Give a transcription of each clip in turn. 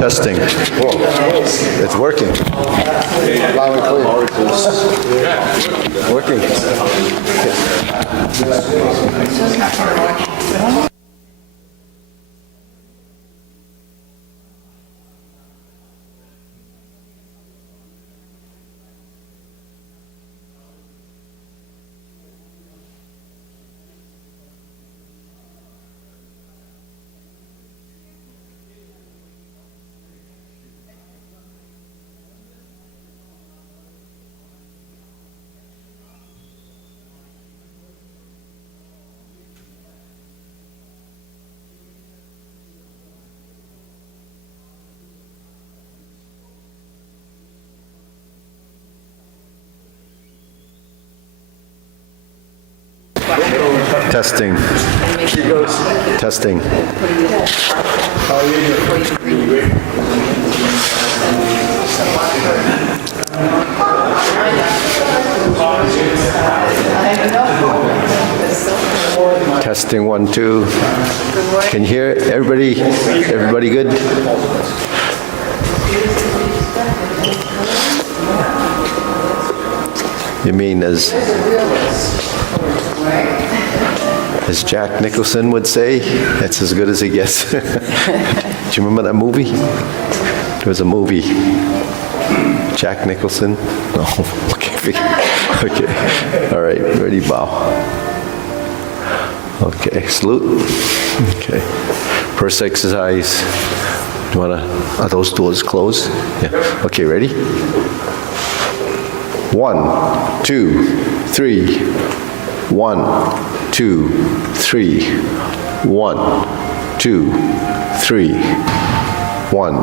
Testing. Whoa. It's working. Loud and clear. Working. Testing. Testing. Testing 1, 2. Can you hear it? Everybody? Everybody good? You mean as Jack Nicholson would say, it's as good as it gets. Do you remember that movie? There was a movie. Jack Nicholson? No. Okay. Okay. All right. Ready, bow. Okay. Salute. Okay. First exercise. Do you wanna? Are those doors closed? Yeah. Okay. Ready? 1, 2, 3. 1, 2, 3. 1, 2, 3. 1,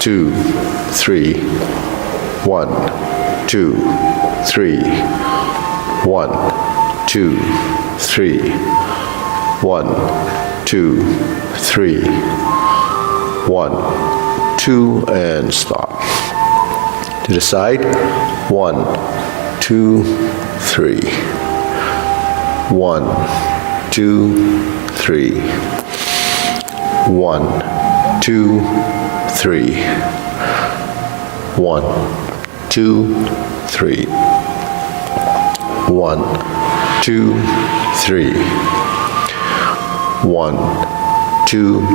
2, 3. 1, 2, 3. 1, 2, 3. 1, 2, 3. 1, 2, and stop. To the side. 1, 2, 3. 1, 2, 3. 1, 2, 3. 1, 2, 3. 1, 2, 3. 1, 2,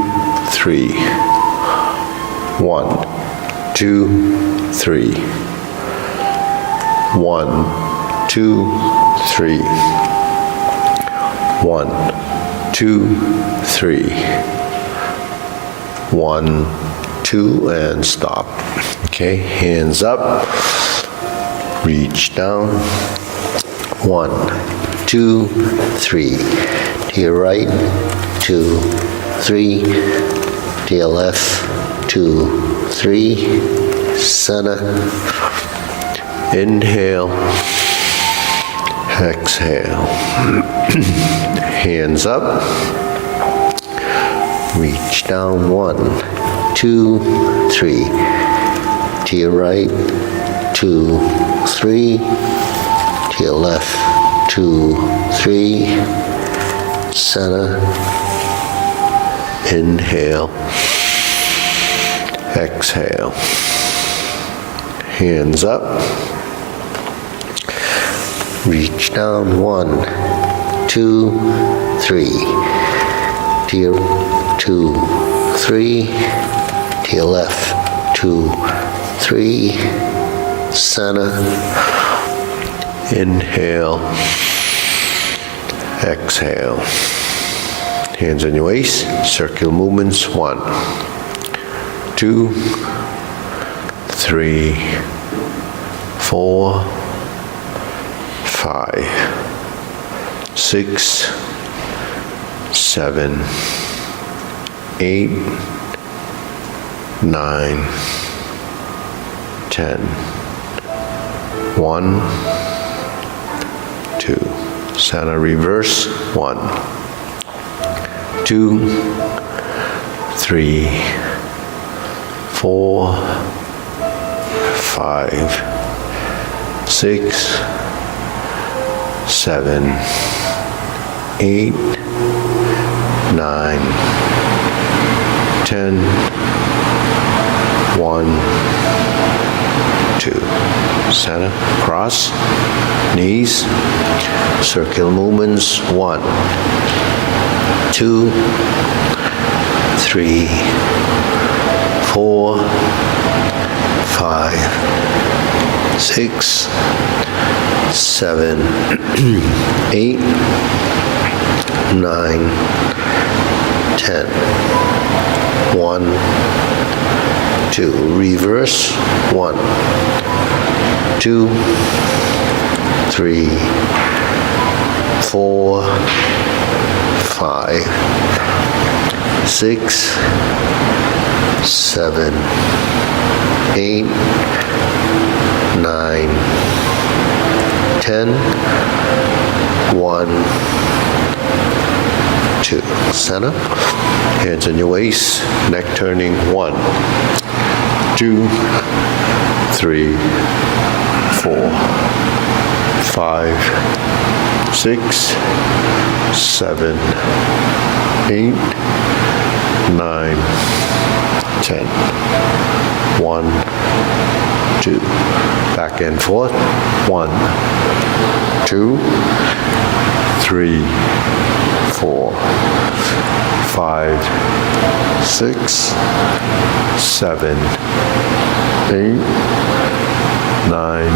3. 1, 2, 3. 1, 2, 3. 1, 2, 3. 1, 2, and stop. Okay, hands up. Reach down. 1, 2, 3. To your right. 2, 3. To your left. 2, 3. Center. Inhale. Exhale. Hands up. Reach down. 1, 2, 3. To your right. 2, 3. To your left. 2, 3. Center. Inhale. Exhale. Hands up. Reach down. 1, 2, 3. To your 2, 3. To your left. 2, 3. Center. Inhale. Exhale. Hands on your waist. Circular movements. 1, 2, 3, 4, 5, 6, 7, 8, 9, 10. 1, 2. Center reverse. 1, 2, 3, 4, 5, 6, 7, 8, 9, 10, 1, 2. Center, cross, knees, circular movements. 1, 2, 3, 4, 5, 6, 7, 8, 9, 10. 1, 2. Reverse. 1, 2, 3, 4, 5, 6, 7, 8, 9, 10. 1, 2. Center. Hands on your waist. Neck turning. 1, 2, 3, 4, 5, 6, 7, 8, 9, 10. 1, 2. Back and forth. 1, 2, 3, 4, 5, 6, 7, 8, 9,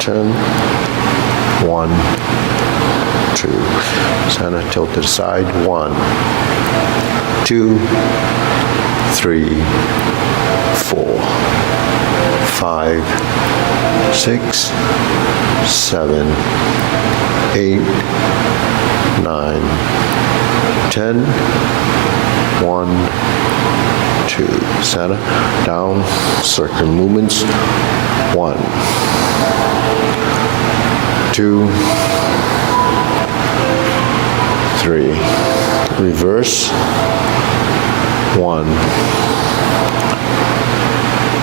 10. 1, 2. Center, tilt to the side. 1, 2, 3, 4, 5, 6, 7, 8, 9, 10. 1, 2. Center, down, circle movements. 1, 2, 3. Reverse. 1,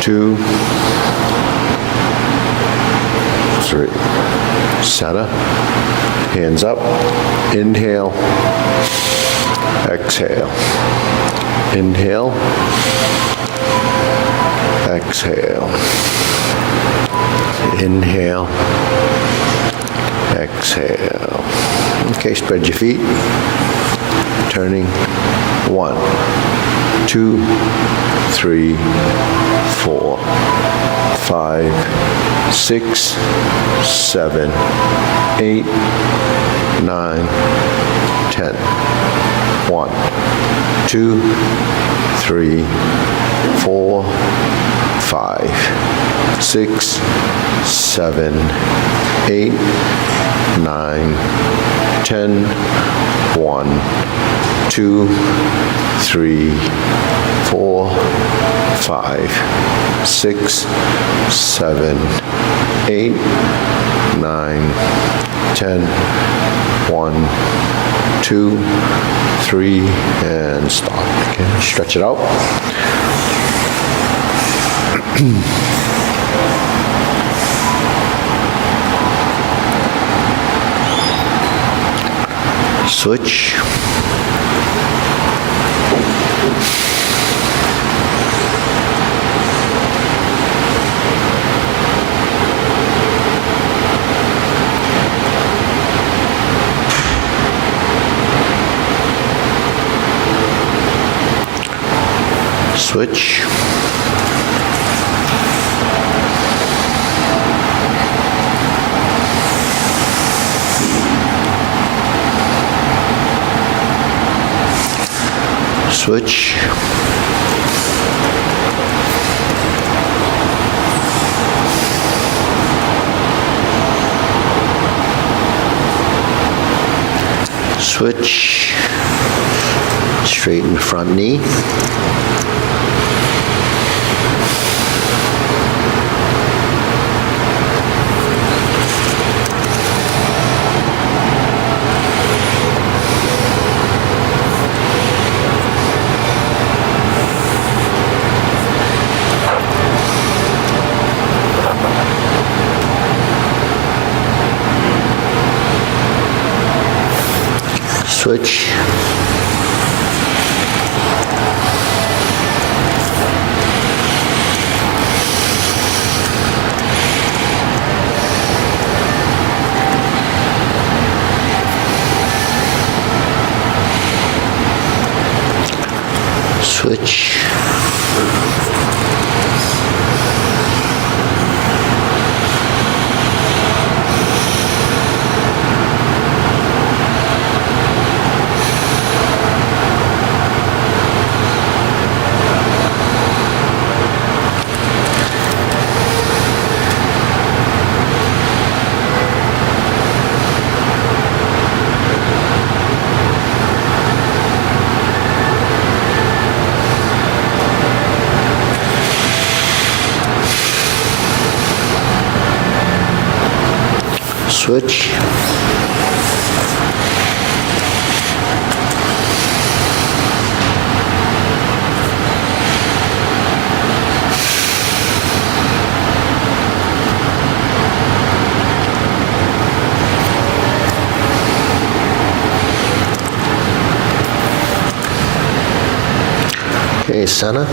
2, 3. Center. Hands up. Inhale. Exhale. Inhale. Exhale. Inhale. Exhale. Okay, spread your feet. Turning. 1, 2, 3, 4, 5, 6, 7, 8, 9, 10. 1, 2, 3, 4, 5, 6, 7, 8, 9, 10. 1, 2, 3, 4, 5, 6, 7, 8, 9, 10. 1, 2, 3, and stop. Okay, stretch it out. Switch. Switch. Switch. Switch. Straighten the front knee. Switch. Switch. Switch. Okay, center.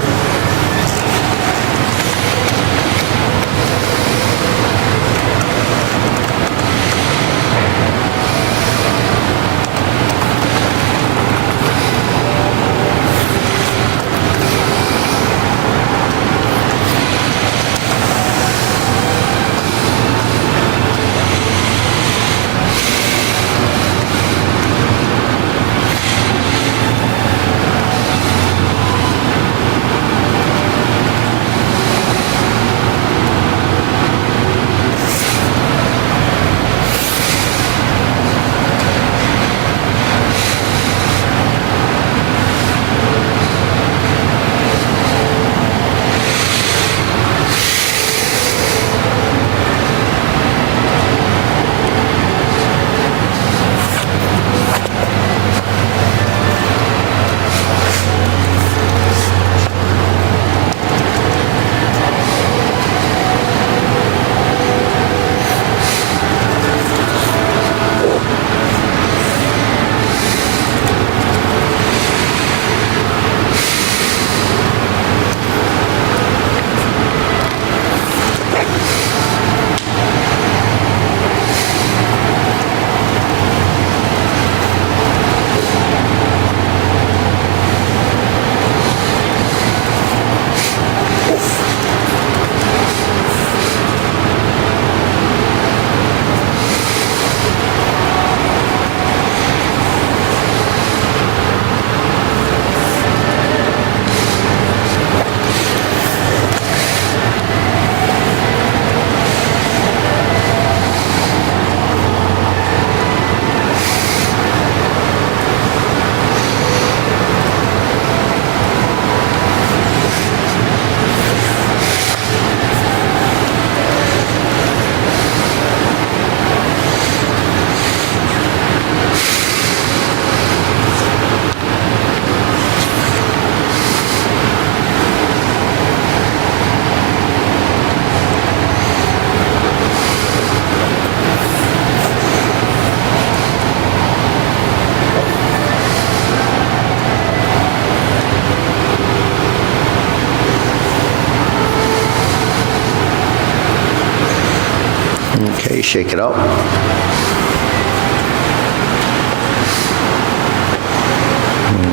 Okay, shake it out.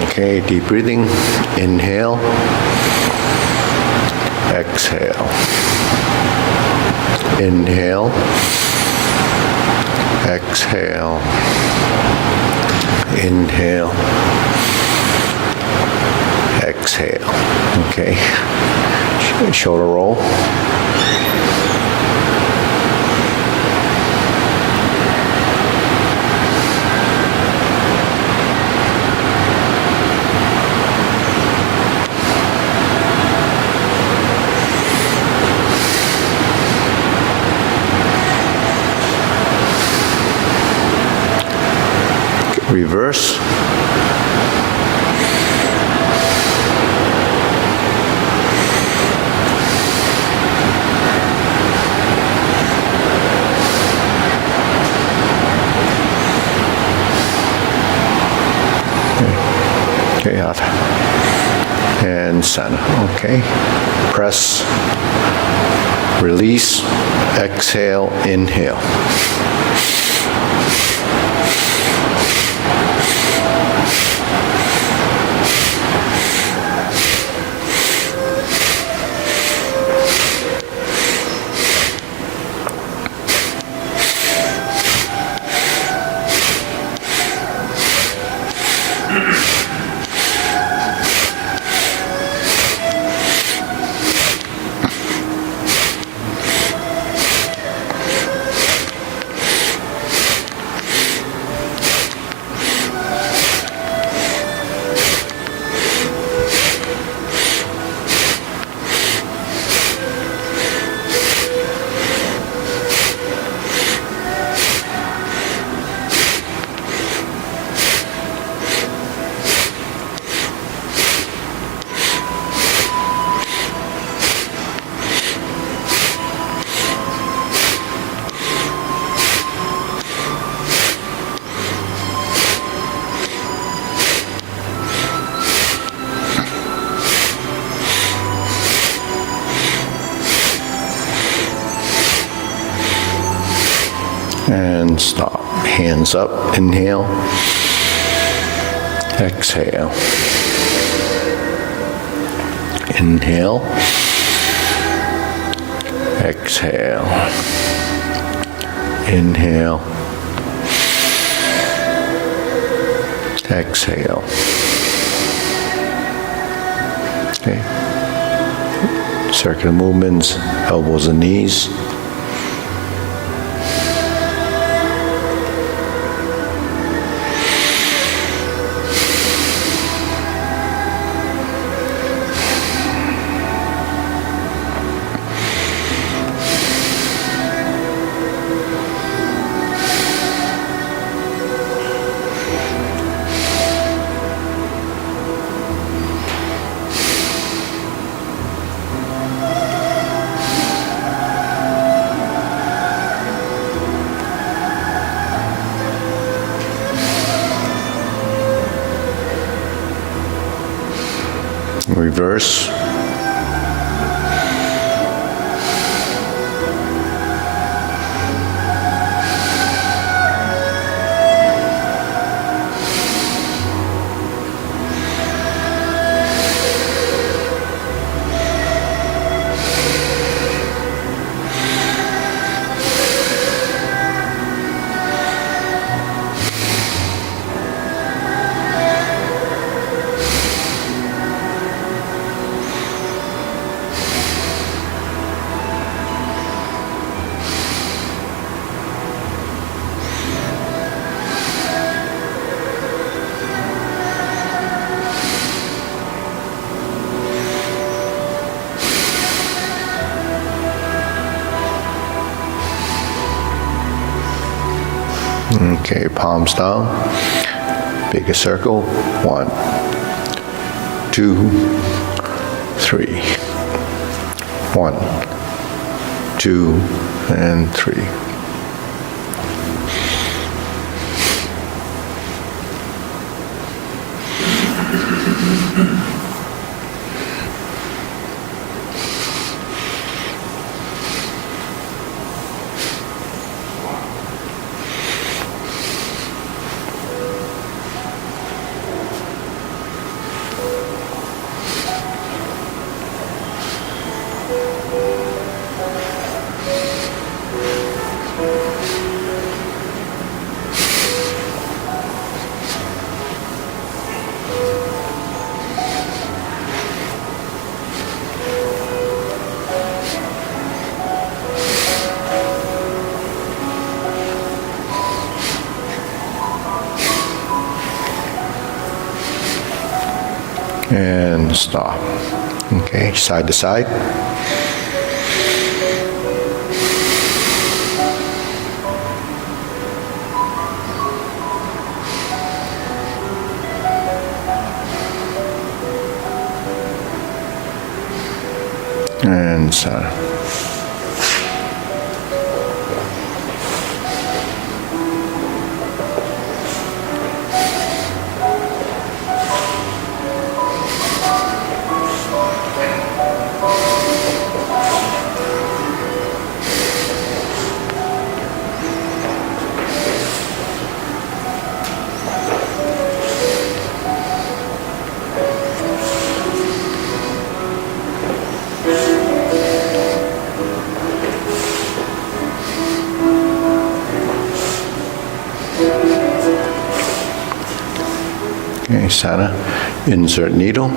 Okay, deep breathing. Inhale. Exhale. Inhale. Exhale. Inhale. Exhale. Okay. Shoulder roll. Reverse. Okay, out. And center. Okay. Press. Release. Exhale. Inhale. And stop. Hands up, inhale. Exhale. Inhale. Exhale. Inhale. Exhale. Okay. Circular movements, elbows and knees. Reverse. Okay, palms down. Bigger circle. 1, 2, 3. 1, 2, and 3. And stop. Okay, side to side. And center. Okay, center. Insert needle.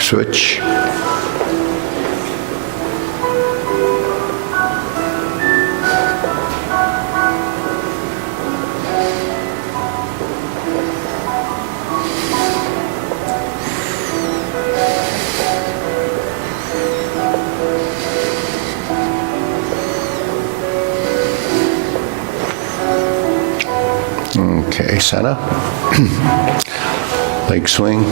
Switch. Okay, center. Leg swing.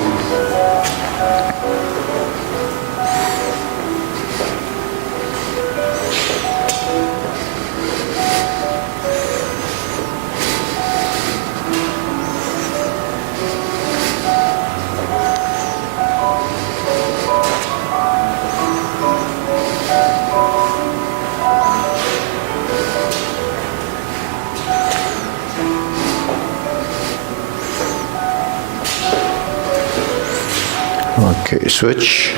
Okay, switch.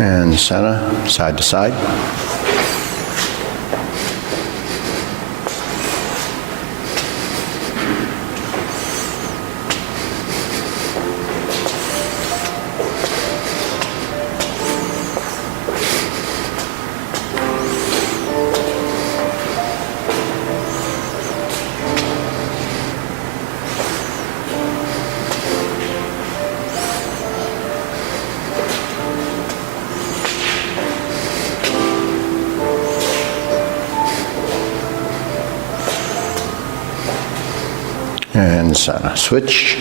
And center, side to side. And center, switch.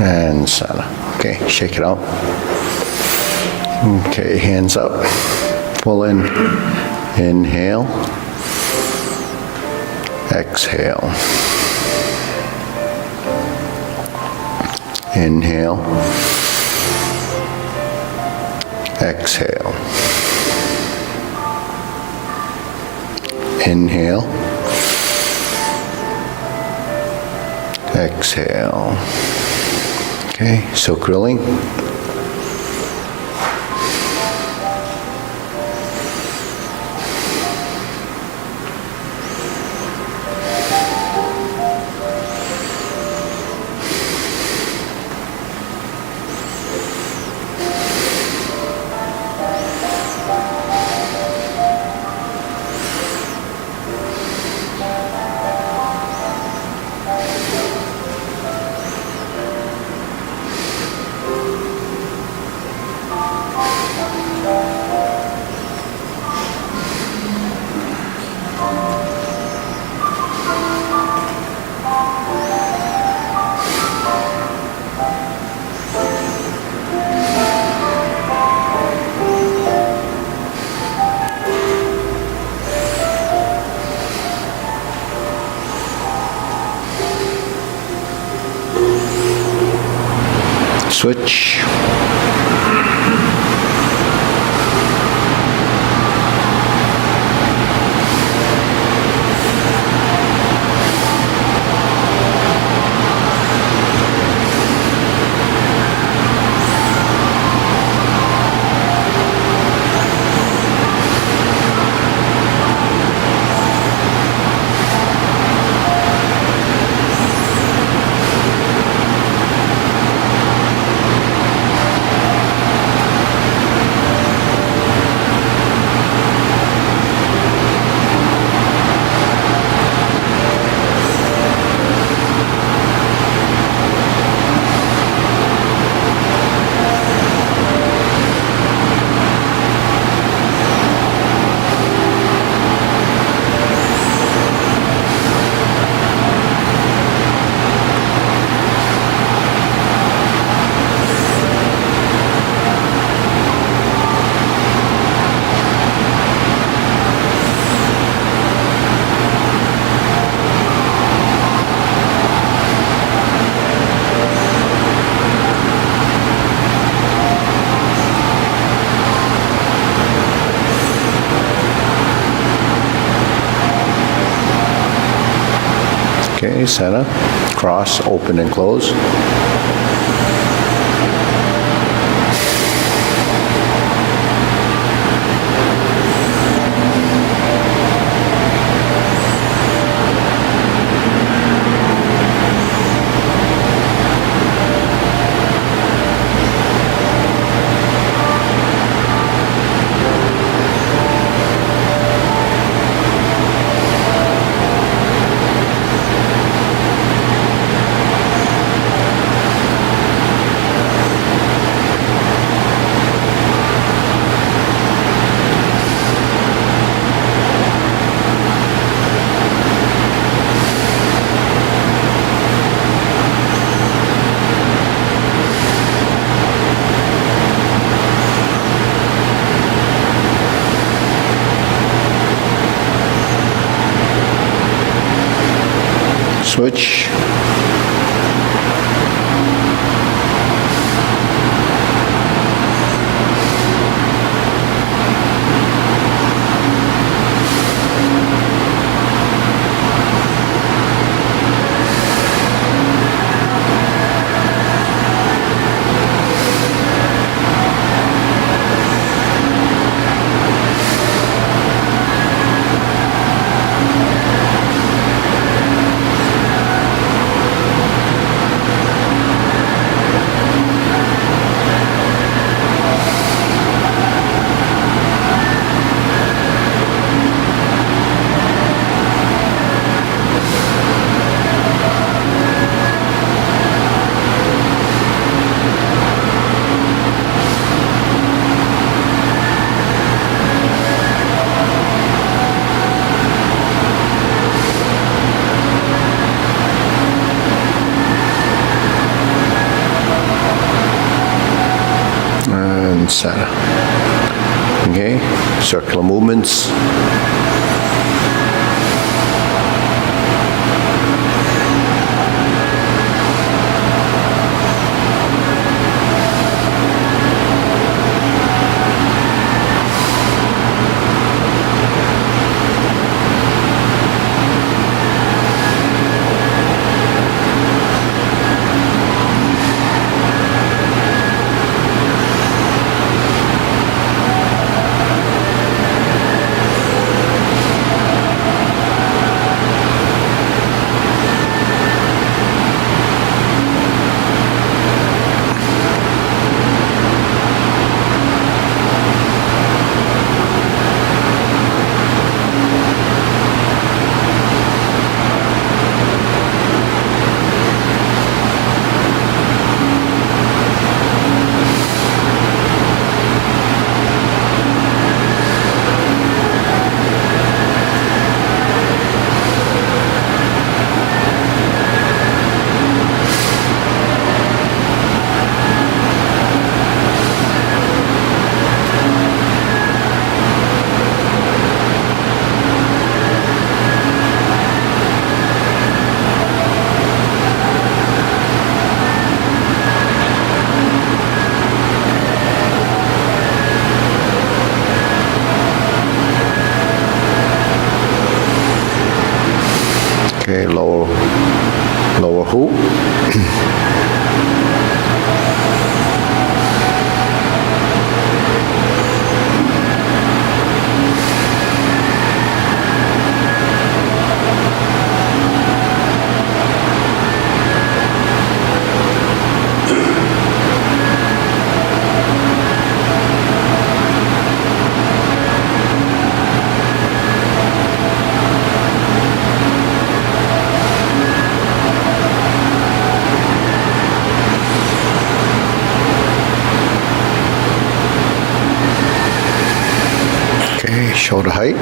And center. Okay, shake it out. Okay, hands up. Pull in. Inhale. Exhale. Inhale. Exhale. Inhale. Exhale. Okay, so curling. Switch. Okay, center, cross, open and close. switch. Center. Okay, circular movements. Okay, lower hook. Okay, shoulder height.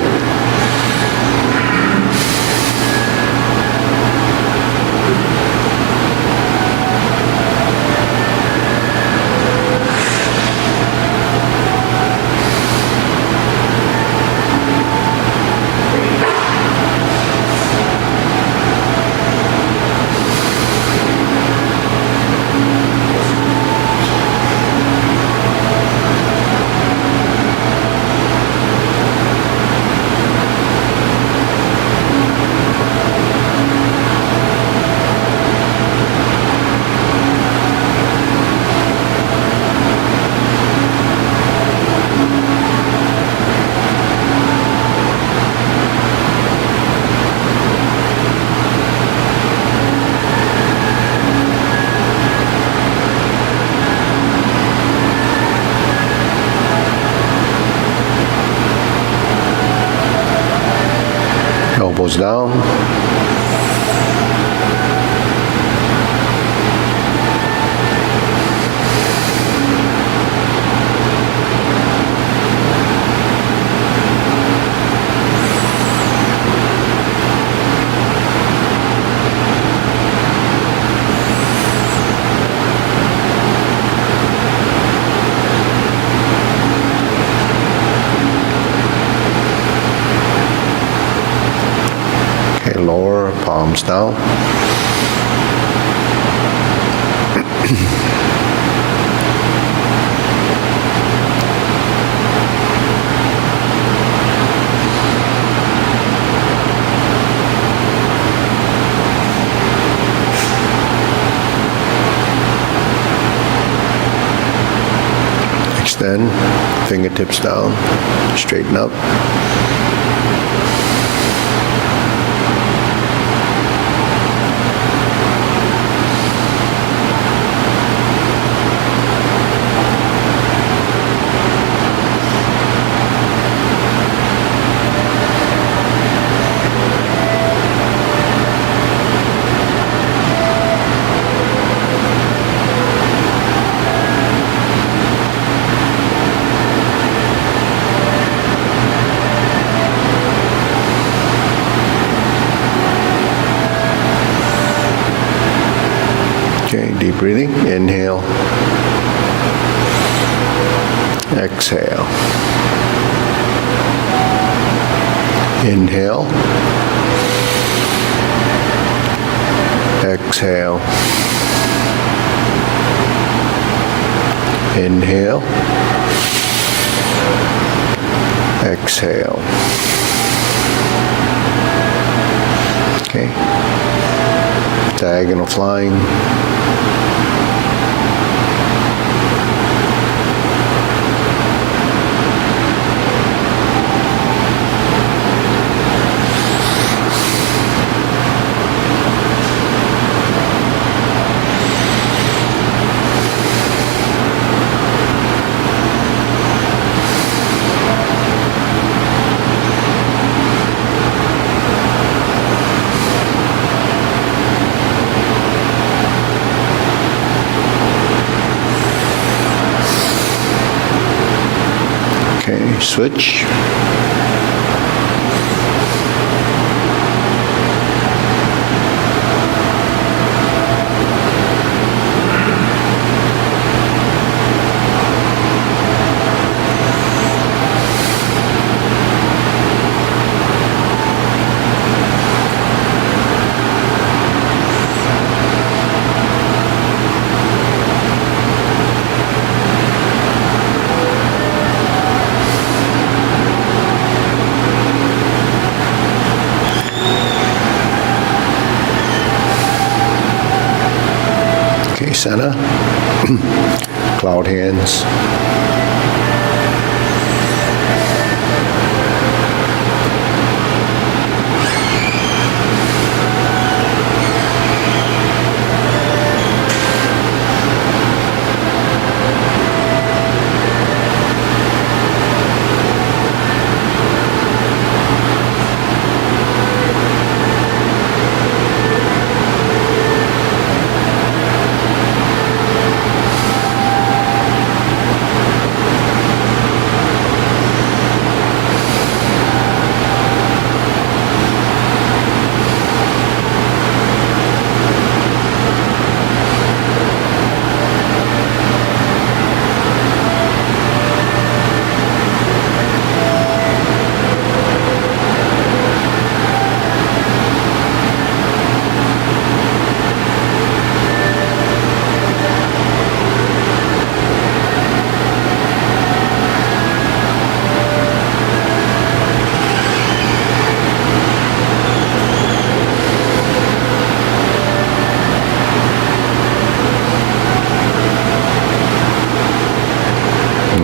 Elbows down. Okay, lower palms down. Extend, fingertips down, straighten up. Okay, deep breathing. Inhale. Exhale. Inhale. Exhale. Inhale. Exhale. Okay. Diagonal flying. Okay, switch. Okay, center. Cloud hands.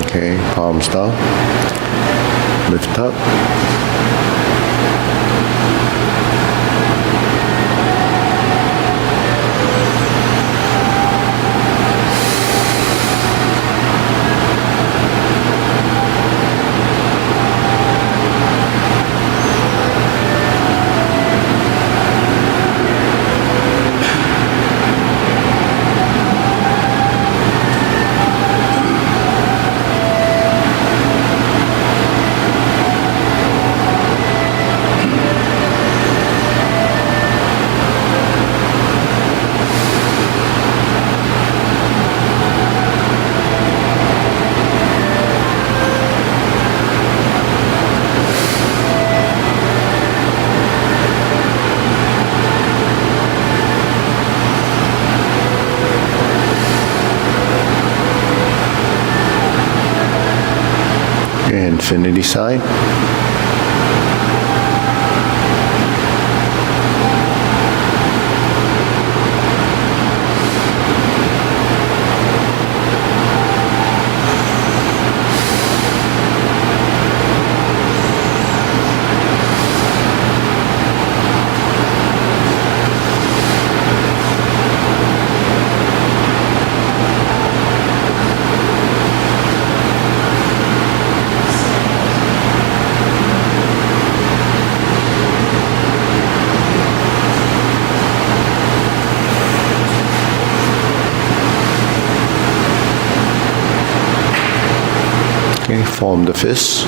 Okay, palms down. Lift up. infinity sign. Okay, form the fists.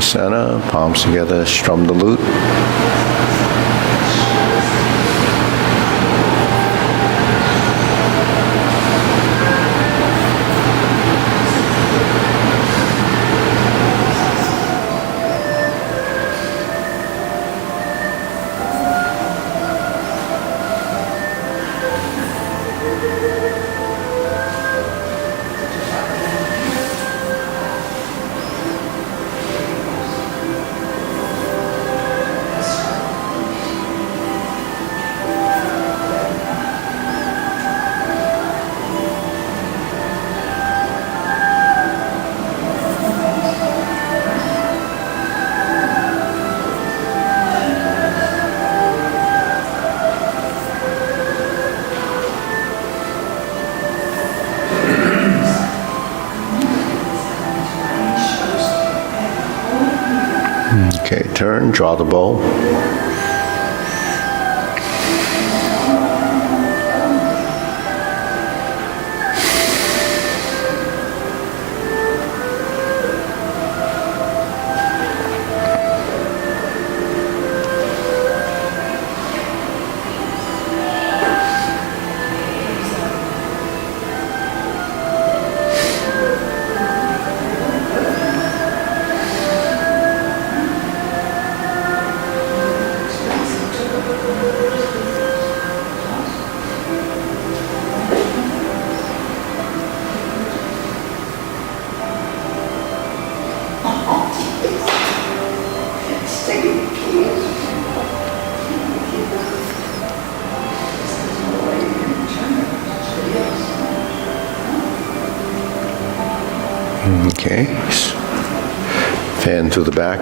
Center, palms together, strum the lute. Okay, turn, draw the bow. Okay, fan to the back.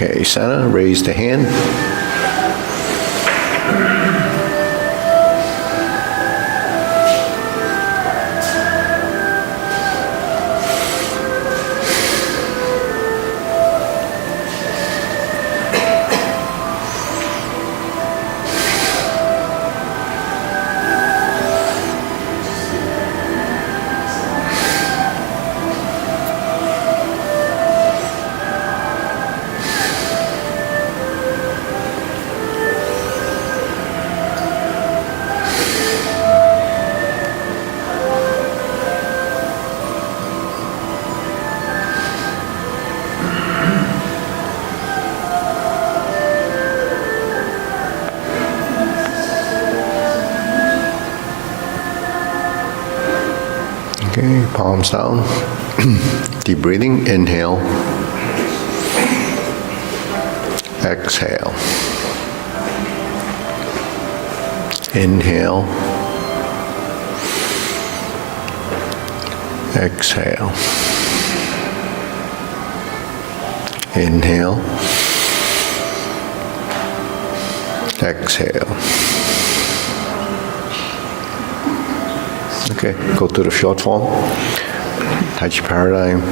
Okay, center, raise the hand. Okay, palms down. Deep breathing. Inhale. Exhale. Inhale. Exhale. Inhale. Exhale. Okay, go to the short form. Tai Chi Paradigm.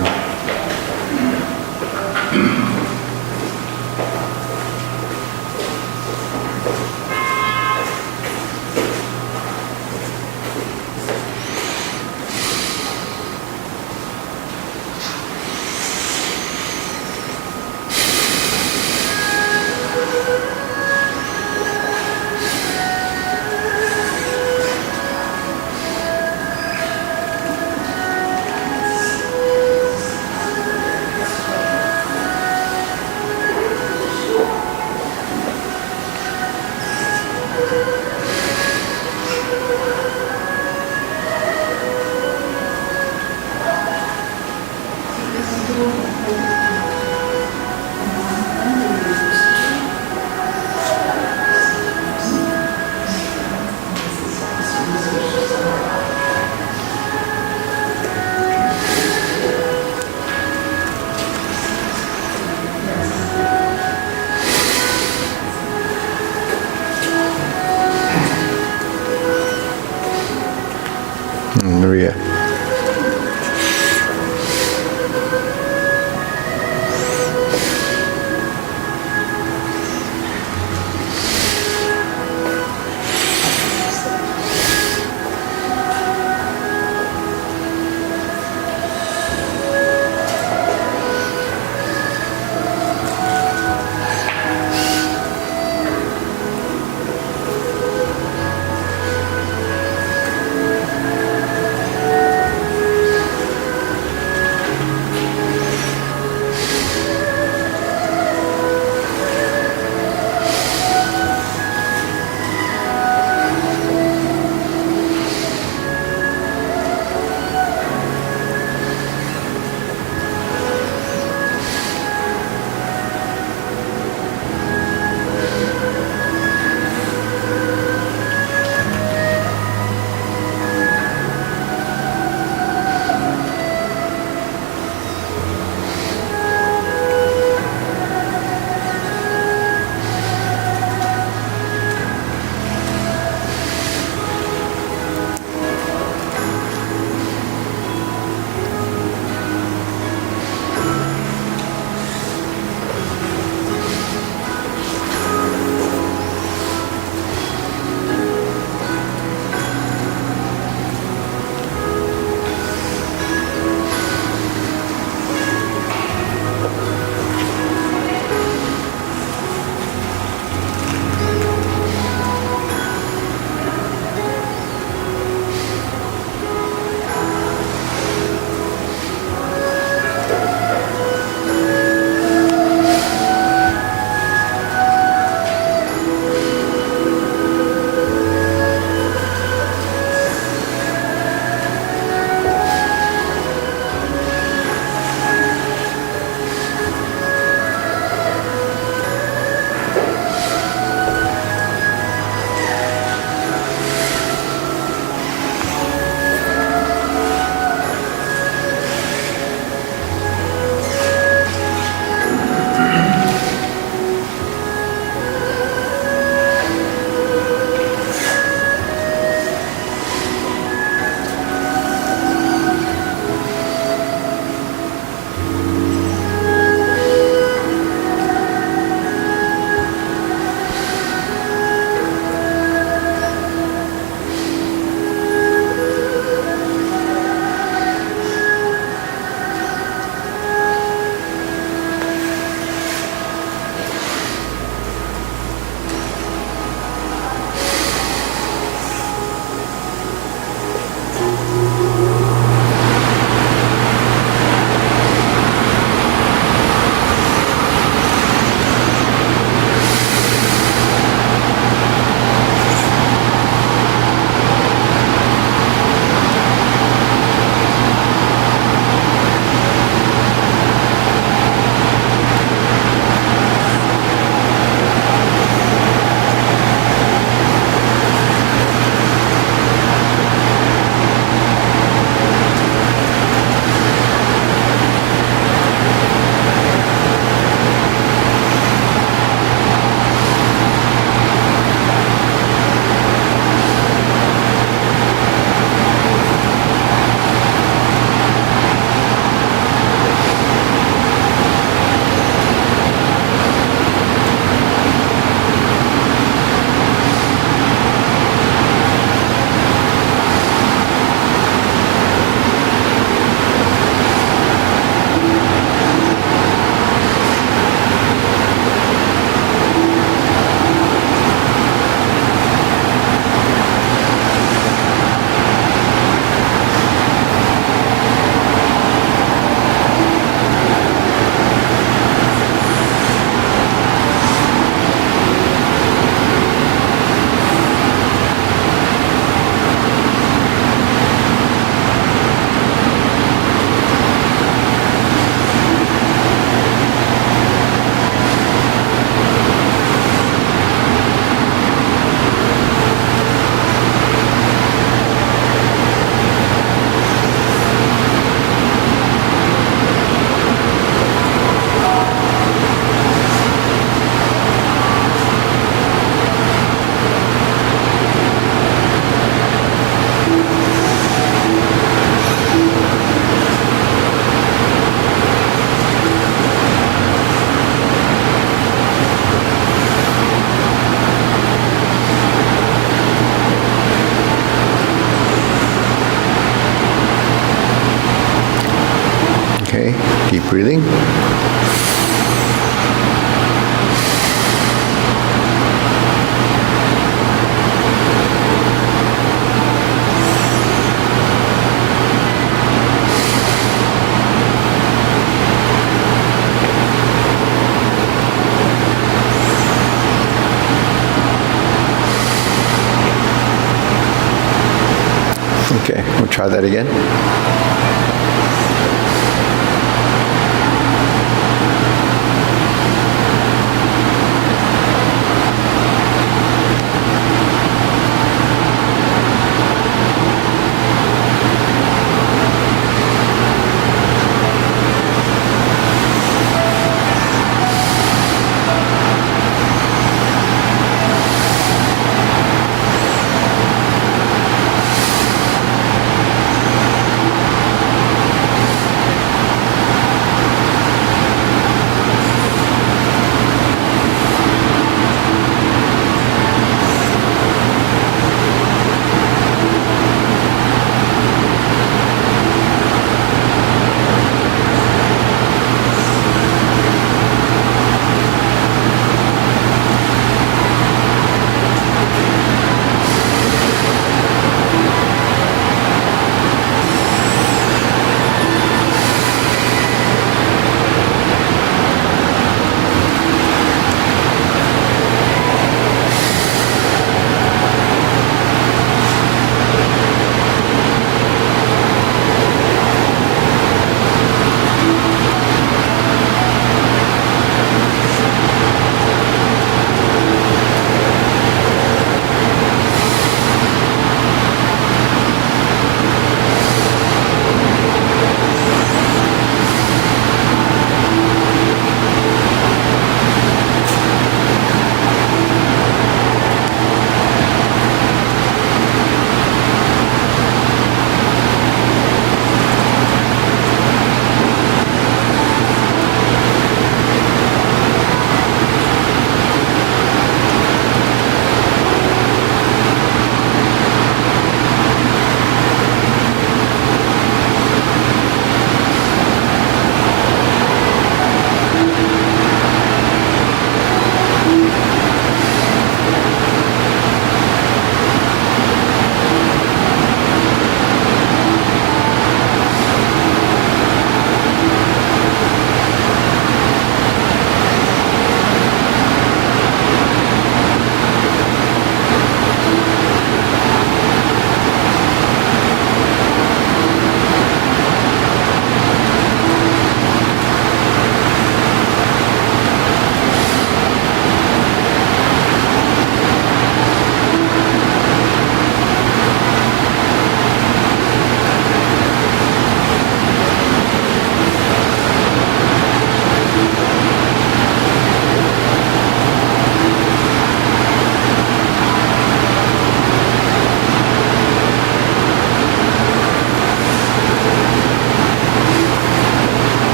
Try that again.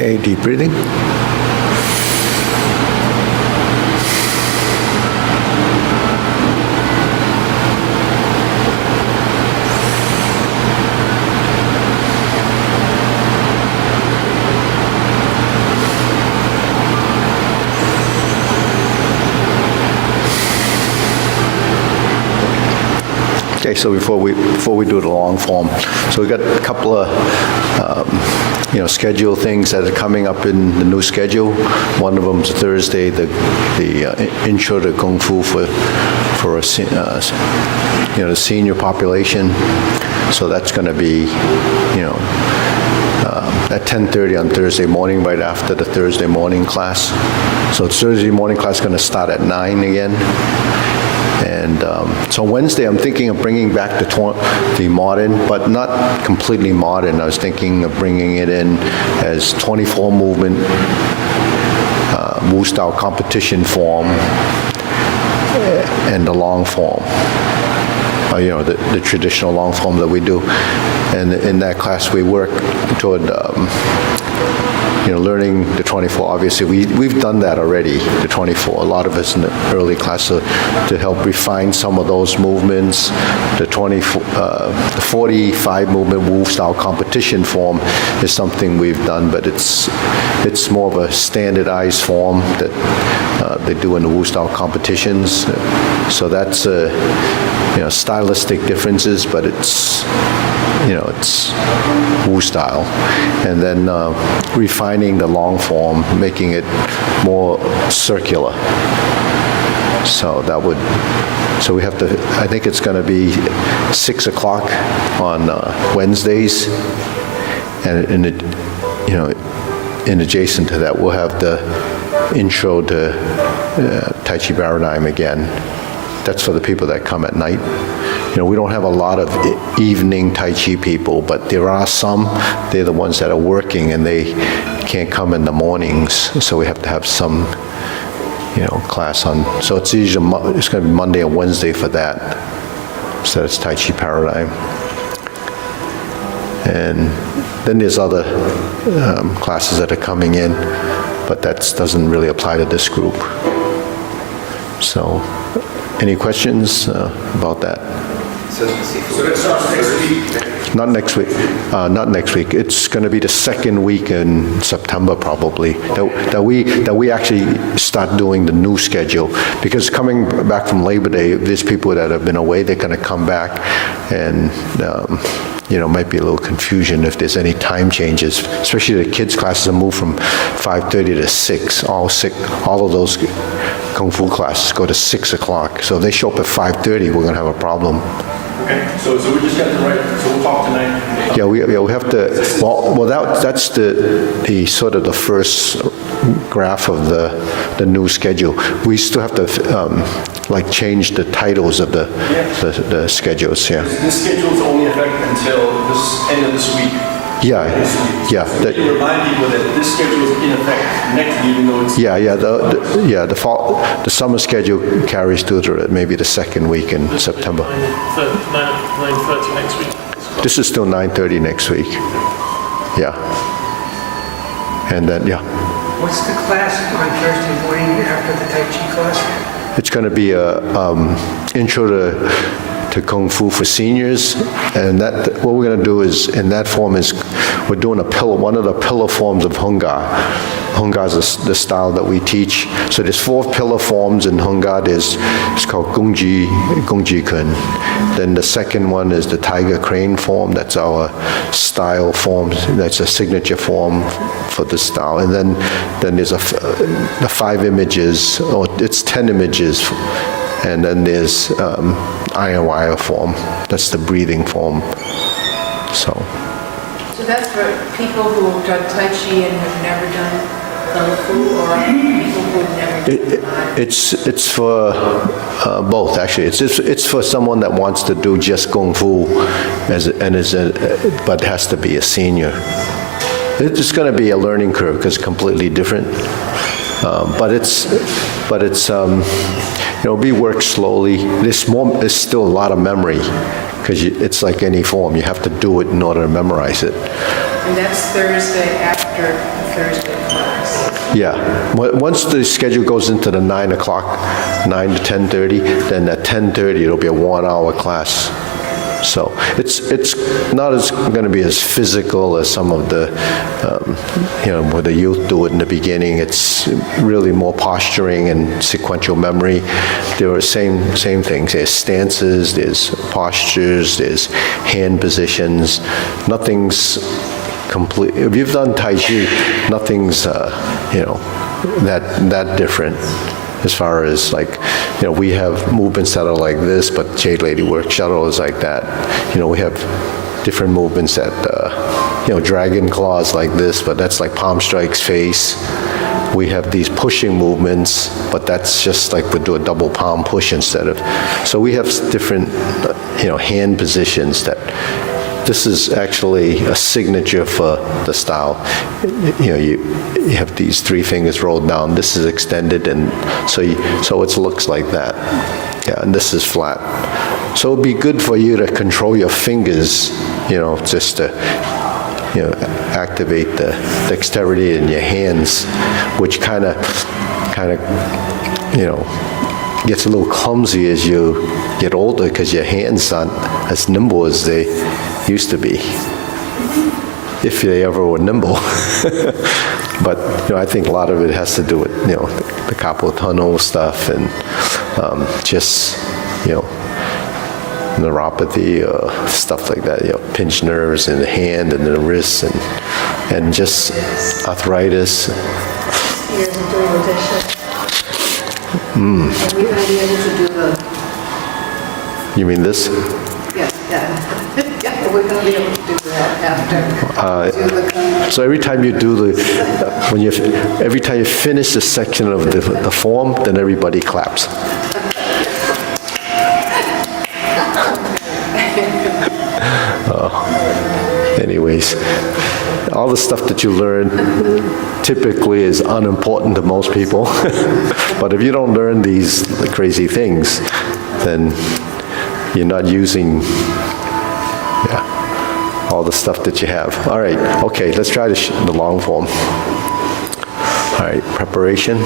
Okay, deep breathing. Okay, so before we do the long form, so we got a couple of schedule things that are coming up in the new schedule. One of them's Thursday, the intro to Kung Fu for a the senior population. So that's going to be at 10:30 on Thursday morning, right after the Thursday morning class. So Thursday morning class is going to start at 9 again. And so Wednesday, I'm thinking of bringing back the modern, but not completely modern. I was thinking of bringing it in as 24 movement, Wu Style competition form, and the long form. The traditional long form that we do. And in that class, we work toward learning the 24. Obviously, we've done that already, the 24. A lot of us in the early class to help refine some of those movements. The 45 movement Wu Style competition form is something we've done, but it's more of a standardized form that they do in the Wu Style competitions. So that's stylistic differences, but it's Wu Style. And then refining the long form, making it more circular. So we have to, I think it's going to be 6 o'clock on Wednesdays. And in adjacent to that, we'll have the intro to Tai Chi Paradigm again. That's for the people that come at night. We don't have a lot of evening Tai Chi people, but there are some. They're the ones that are working and they can't come in the mornings, so we have to have some, class on. So it's usually it's going to be Monday or Wednesday for that. So that's Tai Chi Paradigm. And then there's other classes that are coming in, but that doesn't really apply to this group. So, any questions about that? So it starts next week? Not next week. Not next week. It's going to be the second week in September, probably, that we actually start doing the new schedule. Because coming back from Labor Day, there's people that have been away. They're going to come back, and might be a little confusion if there's any time changes. Especially the kids' classes are moved from 5:30 to 6. All of those Kung Fu classes go to 6 o'clock. So if they show up at 5:30, we're going to have a problem. Okay, so we just got to write, so we'll talk tonight. Yeah, we have to, that's the sort of the first graph of the new schedule. We still have to change the titles of the schedules, yeah. This schedule is only in effect until this end of this week. Yeah. So you remind people that this schedule is in effect next week, even though it's... The summer schedule carries through to maybe the second week in September. 9:30 next week. This is still 9:30 next week. Yeah. And then, What's the class on Thursday morning after the Tai Chi class? It's going to be a intro to Kung Fu for seniors, and that what we're going to do is, in that form, is we're doing one of the pillar forms of Hung Gar. Hung Gar is the style that we teach. So there's 4 pillar forms in Hung Gar. It's called Gong Ji Kun. Then the second one is the Tiger Crane form. That's our style form. That's a signature form for the style. And then there's the 5 images, or it's 10 images. And then there's iron wire form. That's the breathing form. So that's for people who have done Tai Chi and have never done Kung Fu, or people who have never done it's for both, actually. It's for someone that wants to do just Kung Fu, but has to be a senior. It's going to be a learning curve because it's completely different. But it's be worked slowly. There's still a lot of memory because it's like any form. You have to do it in order to memorize it. And that's Thursday after the Thursday class. Yeah. Once the schedule goes into the 9 o'clock, 9 to 10:30, then at 10:30, it'll be a 1-hour class. So it's not going to be as physical as some of the, where the youth do it in the beginning. It's really more posturing and sequential memory. There are same things. There's stances, there's postures, there's hand positions. Nothing's complete. If you've done Tai Chi, nothing's, that different. As far as we have movements that are like this, but Jade Lady Work Shuttle is like that. We have different movements that, dragon claws like this, but that's like palm strikes face. We have these pushing movements, but that's just like we do a double palm push instead of. So we have different, hand positions that. This is actually a signature for the style. You have these 3 fingers rolled down. This is extended, and so it looks like that. Yeah, and this is flat. So it'd be good for you to control your fingers, just to, activate the dexterity in your hands, which kind of, gets a little clumsy as you get older because your hands aren't as nimble as they used to be, if they ever were nimble. But I think a lot of it has to do with the carpal tunnel stuff and just neuropathy, stuff like that. Pinched nerves in the hand and the wrists, and just arthritis. Years of doing audition. Are we going to be able to do the? You mean this? Yeah. Yeah, we're going to be able to do that after. Do the So every time you do every time you finish a section of the form, then everybody claps. Anyways, all the stuff that you learn typically is unimportant to most people. But if you don't learn these crazy things, then you're not using all the stuff that you have. All right, okay, let's try the long form. All right, preparation.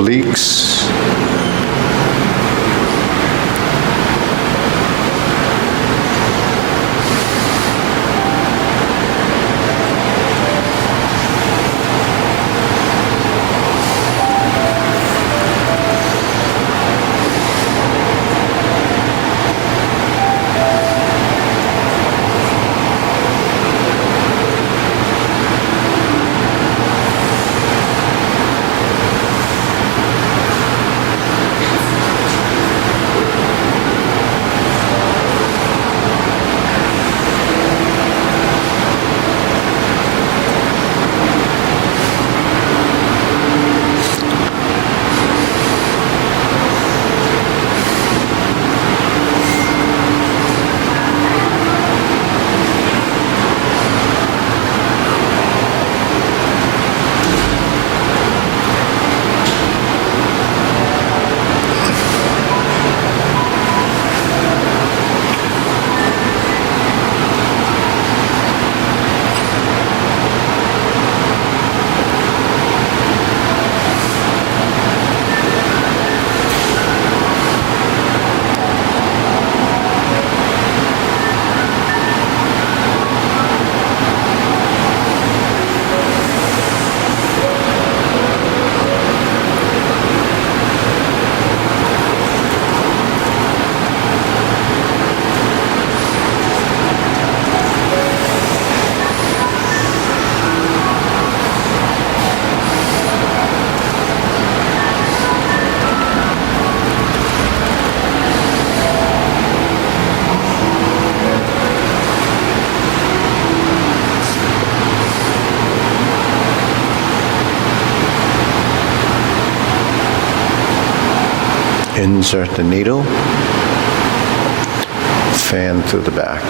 obliques. insert the needle, fan through the back.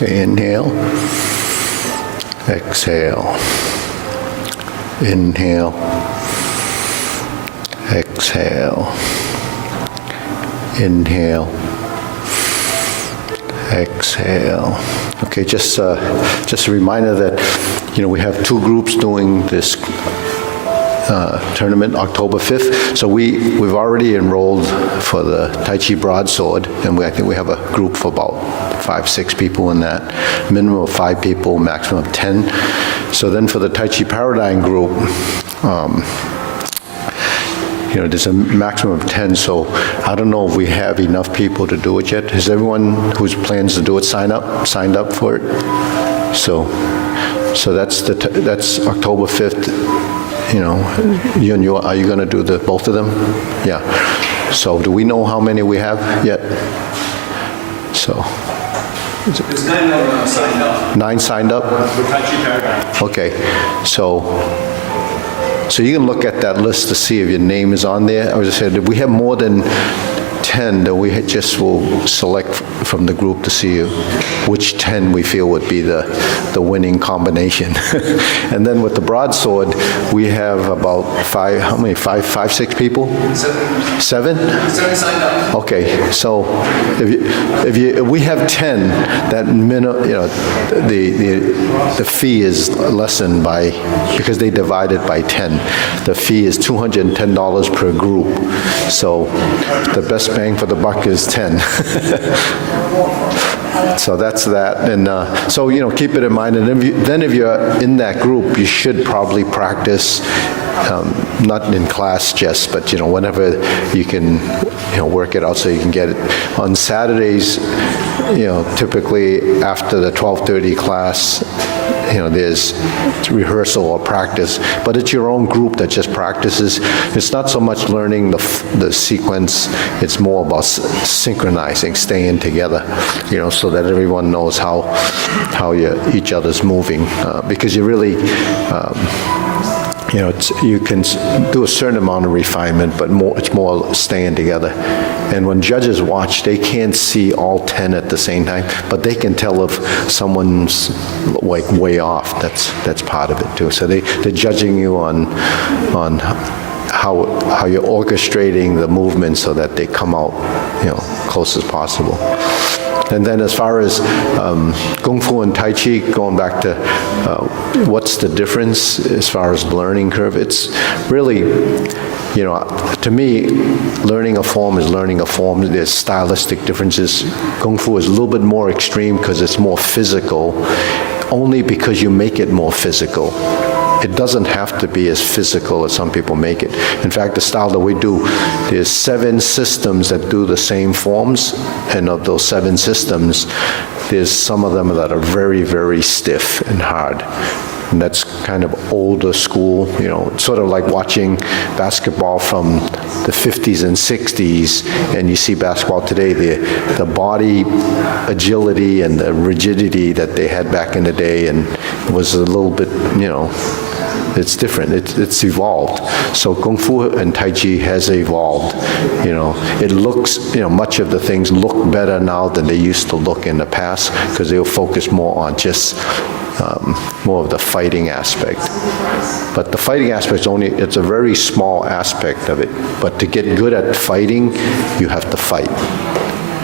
Inhale. Exhale. Inhale. Exhale. Inhale. Exhale. Okay, just a reminder that, we have two groups doing this tournament October 5th. So we've already enrolled for the Tai Chi Broadsword, and I think we have a group for about 5-6 people in that. Minimum of 5 people, maximum of 10. So then for the Tai Chi Paradigm group, there's a maximum of 10, so I don't know if we have enough people to do it yet. Has everyone who plans to do it signed up for it? So that's October 5th. You and you, are you going to do both of them? Yeah. So do we know how many we have yet? So. There's 9 signed up. 9 signed up? For Tai Chi Paradigm. Okay. So you can look at that list to see if your name is on there. I was just saying, if we have more than 10, then we just will select from the group to see which 10 we feel would be the winning combination. And then with the broadsword, we have about 6 people? 7. 7 signed up. Okay, so if we have 10, that the fee is lessened by, because they divide it by 10. The fee is $210 per group. So the best bang for the buck is 10. So that's that. And so, keep it in mind. And if you're in that group, you should probably practice, not in class just, but, whenever you can, work it out so you can get it. On Saturdays, typically after the 12:30 class, there's rehearsal or practice, but it's your own group that just practices. It's not so much learning the sequence, it's more about synchronizing, staying together, so that everyone knows how each other's moving, because you really, you can do a certain amount of refinement, but it's more staying together. And when judges watch, they can't see all 10 at the same time, but they can tell if someone's like way off. That's part of it too. So they're judging you on how you're orchestrating the movement so that they come out, close as possible. And then as far as Kung Fu and Tai Chi, going back to what's the difference as far as learning curve, it's really, to me, learning a form is learning a form. There's stylistic differences. Kung Fu is a little bit more extreme because it's more physical, only because you make it more physical. It doesn't have to be as physical as some people make it. In fact, the style that we do, there's 7 systems that do the same forms, and of those 7 systems, there's some of them that are very, very stiff and hard. And that's kind of older school, it's sort of like watching basketball from the 50s and 60s, and you see basketball today, the body agility and the rigidity that they had back in the day, and it was a little bit, it's different. It's evolved. So Kung Fu and Tai Chi has evolved. It looks, much of the things look better now than they used to look in the past, because they'll focus more on just more of the fighting aspect. But the fighting aspect it's a very small aspect of it. But to get good at fighting, you have to fight.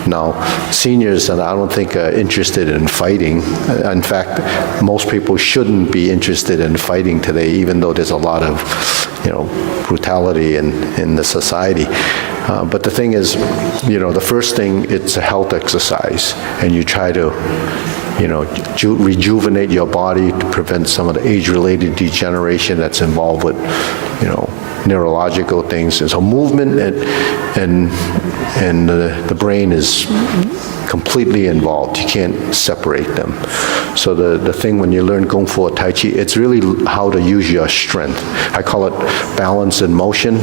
Now, seniors, and I don't think are interested in fighting. In fact, most people shouldn't be interested in fighting today, even though there's a lot of, brutality in the society. But the thing is, the first thing, it's a health exercise, and you try to, rejuvenate your body to prevent some of the age-related degeneration that's involved with, neurological things. And so movement and the brain is completely involved. You can't separate them. So the thing when you learn Kung Fu or Tai Chi, it's really how to use your strength. I call it balance and motion.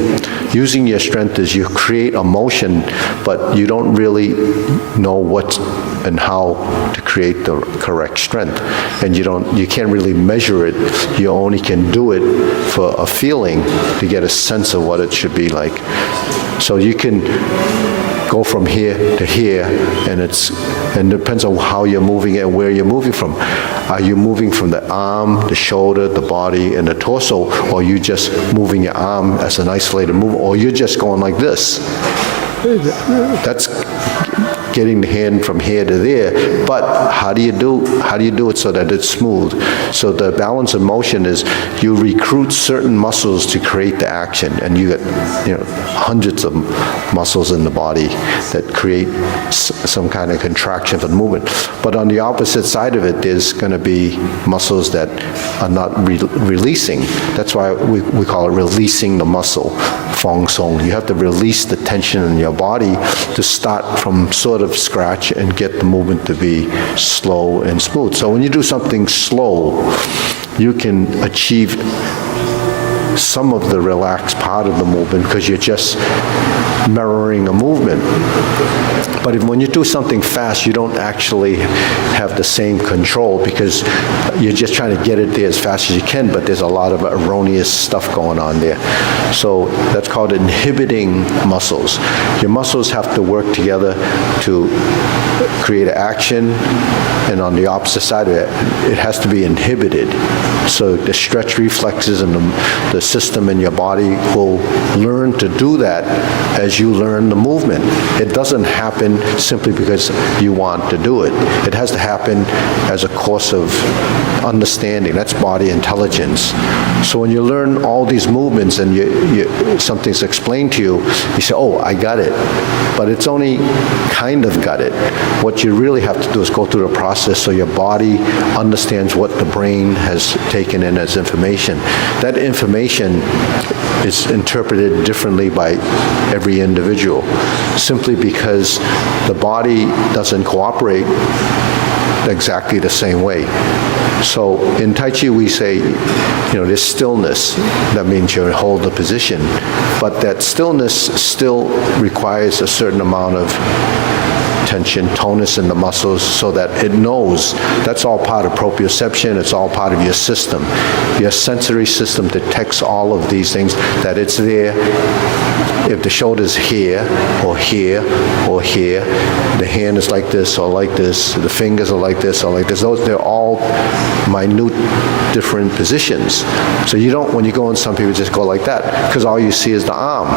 Using your strength is you create a motion, but you don't really know what and how to create the correct strength. And you can't really measure it. You only can do it for a feeling to get a sense of what it should be like. So you can go from here to here, and it depends on how you're moving it and where you're moving from. Are you moving from the arm, the shoulder, the body, and the torso, or are you just moving your arm as an isolated move, or you're just going like this? That's getting the hand from here to there, but how do you do it so that it's smooth? So the balance of motion is you recruit certain muscles to create the action, and you get hundreds of muscles in the body that create some kind of contraction for the movement. But on the opposite side of it, there's going to be muscles that are not releasing. That's why we call it releasing the muscle, fong song. You have to release the tension in your body to start from sort of scratch and get the movement to be slow and smooth. So when you do something slow, you can achieve some of the relaxed part of the movement because you're just mirroring a movement. But when you do something fast, you don't actually have the same control because you're just trying to get it there as fast as you can, but there's a lot of erroneous stuff going on there. So that's called inhibiting muscles. Your muscles have to work together to create an action, and on the opposite side of it, it has to be inhibited. So the stretch reflexes and the system in your body will learn to do that as you learn the movement. It doesn't happen simply because you want to do it. It has to happen as a course of understanding. That's body intelligence. So when you learn all these movements and something's explained to you, you say, oh, I got it. But it's only kind of got it. What you really have to do is go through the process so your body understands what the brain has taken in as information. That information is interpreted differently by every individual, simply because the body doesn't cooperate exactly the same way. So in Tai Chi we say, there's stillness. That means you hold the position. But that stillness still requires a certain amount of tension, tonus in the muscles so that it knows. That's all part of proprioception. It's all part of your system. Your sensory system detects all of these things, that it's there. If the shoulder's here, or here, or here, the hand is like this or like this, the fingers are like this or like this, they're all minute different positions. So you don't, when you go in, some people just go like that, because all you see is the arm.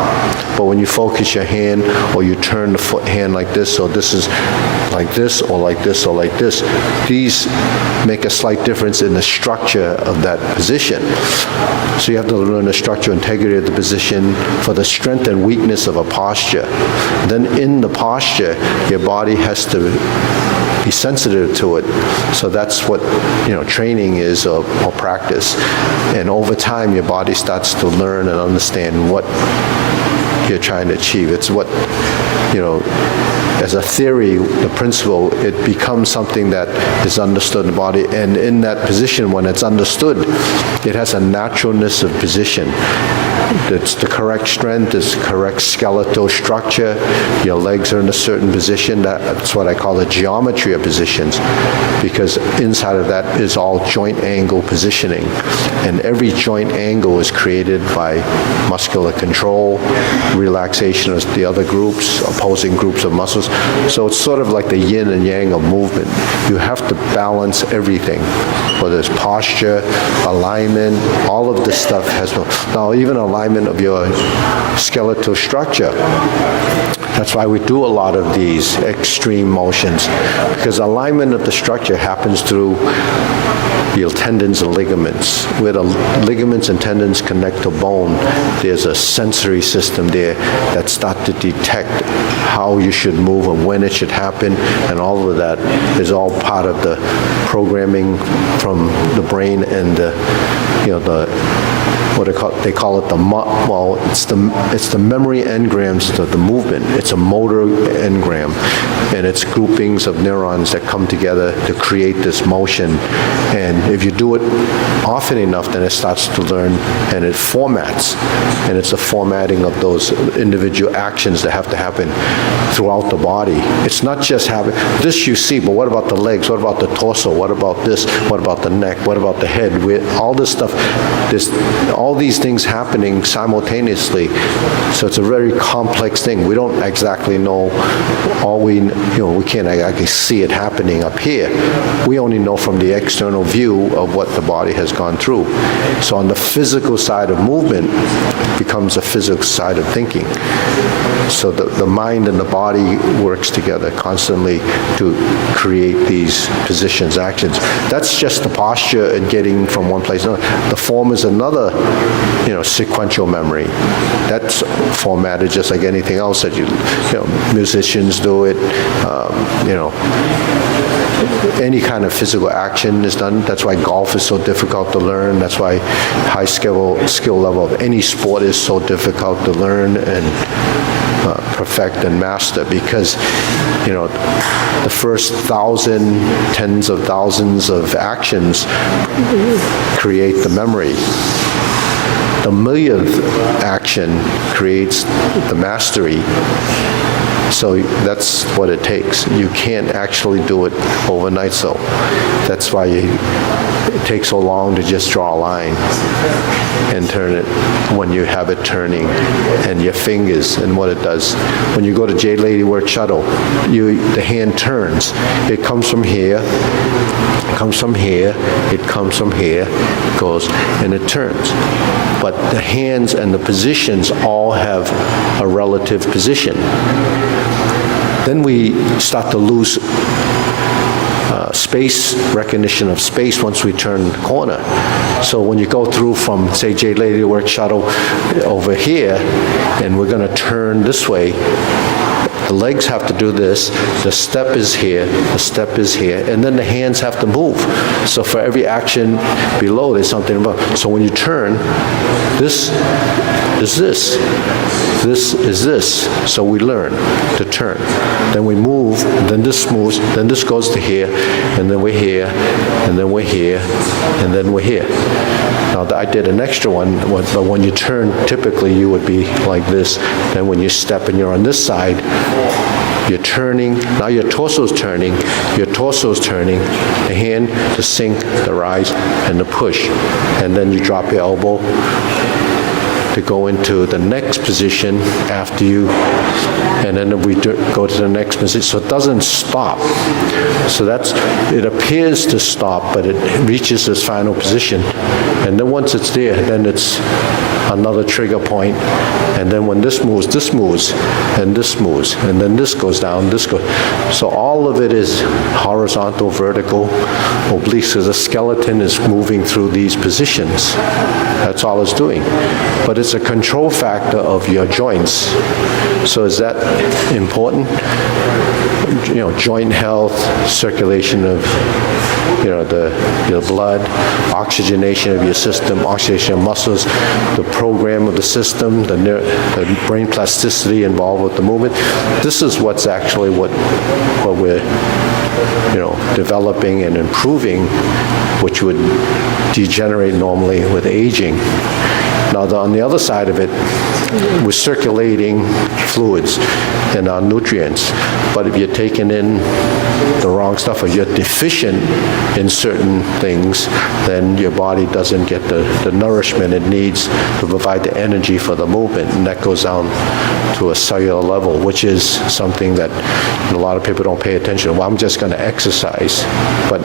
But when you focus your hand, or you turn the hand like this, or this is like this, or like this, or like this, these make a slight difference in the structure of that position. So you have to learn the structure, integrity of the position for the strength and weakness of a posture. Then in the posture, your body has to be sensitive to it. So that's what training is, or practice. And over time, your body starts to learn and understand what you're trying to achieve. It's what, as a theory, the principle, it becomes something that is understood in the body. And in that position, when it's understood, it has a naturalness of position. It's the correct strength, it's the correct skeletal structure. Your legs are in a certain position. That's what I call the geometry of positions, because inside of that is all joint angle positioning. And every joint angle is created by muscular control, relaxation of the other groups, opposing groups of muscles. So it's sort of like the yin and yang of movement. You have to balance everything, whether it's posture, alignment, all of this stuff has no. Now, even alignment of your skeletal structure. That's why we do a lot of these extreme motions, because alignment of the structure happens through your tendons and ligaments. Where the ligaments and tendons connect to bone, there's a sensory system there that starts to detect how you should move and when it should happen, and all of that is all part of the programming from the brain and they call it it's the memory engrams to the movement. It's a motor engram, and it's groupings of neurons that come together to create this motion. And if you do it often enough, then it starts to learn, and it formats. And it's a formatting of those individual actions that have to happen throughout the body. It's not just having this you see, but what about the legs? What about the torso? What about this? What about the neck? What about the head? All this stuff, all all these things happening simultaneously. So it's a very complex thing. We don't exactly know we can't exactly see it happening up here. We only know from the external view of what the body has gone through. So on the physical side of movement becomes a physical side of thinking. So the mind and the body works together constantly to create these positions, actions. That's just the posture and getting from one place to another. The form is another, sequential memory. That's formatted just like anything else that musicians do it, any kind of physical action is done. That's why golf is so difficult to learn. That's why high skill level of any sport is so difficult to learn and perfect and master, because the first 1,000, tens of thousands of actions create the memory. The millionth action creates the mastery. So that's what it takes. You can't actually do it overnight, so that's why it takes so long to just draw a line and turn it when you have it turning, and your fingers and what it does. When you go to Jade Lady Work Shuttle, the hand turns. It comes from here, it comes from here, it comes from here, it goes, and it turns. But the hands and the positions all have a relative position. Then we start to lose space, recognition of space once we turn the corner. So when you go through from, say, Jade Lady Work Shuttle over here, and we're going to turn this way, the legs have to do this, the step is here, the step is here, and then the hands have to move. So for every action below, there's something above. So when you turn, this is this. This is this. So we learn to turn. Then we move, then this moves, then this goes to here, and then we're here, and then we're here, and then we're here. Now, I did an extra one, but when you turn, typically you would be like this. Then when you step and you're on this side, you're turning, now your torso's turning, the hand, the sink, the rise, and the push. And then you drop your elbow to go into the next position after you, and then we go to the next position. So it doesn't stop. So it appears to stop, but it reaches this final position. And then once it's there, then it's another trigger point. And then when this moves, and this moves, and then this goes down, this goes. So all of it is horizontal, vertical, oblique. So the skeleton is moving through these positions. That's all it's doing. But it's a control factor of your joints. So is that important? Joint health, circulation of your blood, oxygenation of your system, oxygenation of muscles, the program of the system, the brain plasticity involved with the movement. This is what's actually what we're developing and improving, which would degenerate normally with aging. Now, on the other side of it, we're circulating fluids and our nutrients. But if you're taking in the wrong stuff or you're deficient in certain things, then your body doesn't get the nourishment it needs to provide the energy for the movement. And that goes down to a cellular level, which is something that a lot of people don't pay attention to. Well, I'm just going to exercise. But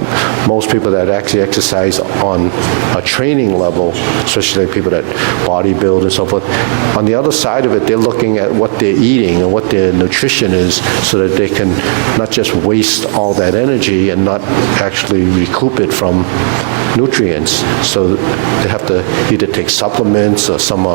most people that actually exercise on a training level, especially people that bodybuild and so forth, on the other side of it, they're looking at what they're eating and what their nutrition is so that they can not just waste all that energy and not actually recoup it from nutrients. So they have to either take supplements or some